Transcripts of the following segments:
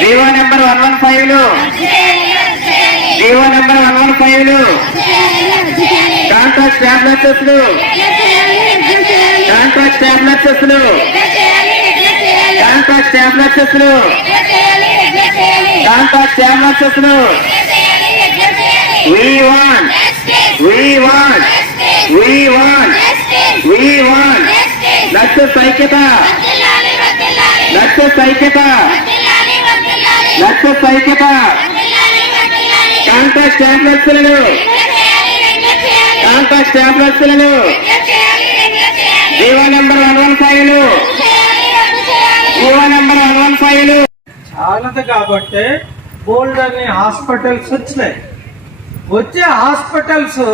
GO number 115 GO number 115 contract staff నర్సెస్లు contract staff నర్సెస్లు contract staff నర్సెస్లు contract staff నర్సెస్లు we want నర్సెస్ ఐక్యత నర్సెస్ ఐక్యత నర్సెస్ ఐక్యత కాంట్రాక్ట్ స్టాఫ్ నర్సులను కాంట్రాక్ట్ స్టాఫ్ నర్సులను జీవో నెంబర్ 115 జీవో నెంబర్ 115 చాలదు కాబట్టి బోల్డ్ అని హాస్పిటల్స్ వచ్చినాయి. వచ్చే హాస్పిటల్స్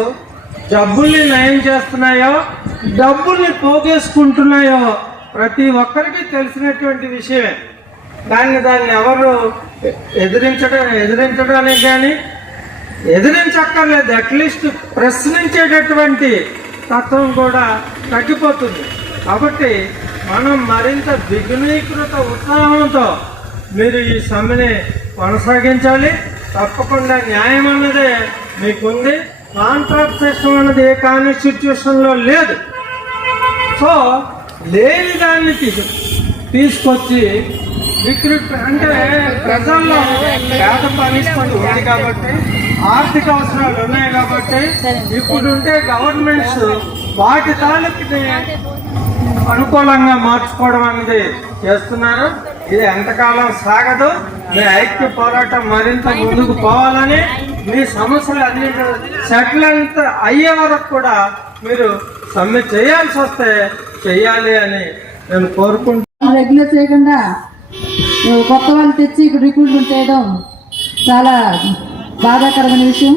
జబ్బుల్ని నయం చేస్తున్నాయో డబ్బుల్ని పోగేసుకుంటున్నాయో ప్రతి ఒక్కరికి తెలిసినటువంటి విషయమే. దాన్ని ఎవరు ఎదిరించడానికి కానీ ఎదిరించక్కర్లేదు. అట్లీస్ట్ ప్రశ్నించేటటువంటి తత్వం కూడా తగ్గిపోతుంది. కాబట్టి మనం మరింత దిగునీకృత ఉత్సాహంతో మీరు ఈ సమ్మెని కొనసాగించాలి. తప్పకుండా న్యాయం అన్నదే మీకుంది. కాంట్రాక్ట్ సిస్టమ్ అన్నది ఏ కాన్స్టిట్యూషన్లో లేదు. సో లేని దాన్ని తీసుకొచ్చి అంటే ప్రజల్లో పేద పనిష్మెంట్ ఉంది కాబట్టి, ఆర్థిక అవసరాలు ఉన్నాయి కాబట్టి ఇప్పుడుంటే గవర్నమెంట్స్ వాటి తాలూకుని అనుకూలంగా మార్చుకోవడం అనేది చేస్తున్నారు. ఇది ఎంతకాలం సాగదు. మీ ఐక్య పోరాటం మరింత ముందుకు పోవాలని, మీ సమస్యలు అన్ని సెటిల్ అయ్యే వరకు కూడా మీరు సమ్మె చేయాల్సి వస్తే చెయ్యాలి అని నేను కోరుకుంటున్నాను. రెగ్యులర్ చేయకుండా కొత్త వాళ్ళు తెచ్చి ఇక్కడ రిక్రూట్మెంట్ చేయడం చాలా బాధాకరమైన విషయం.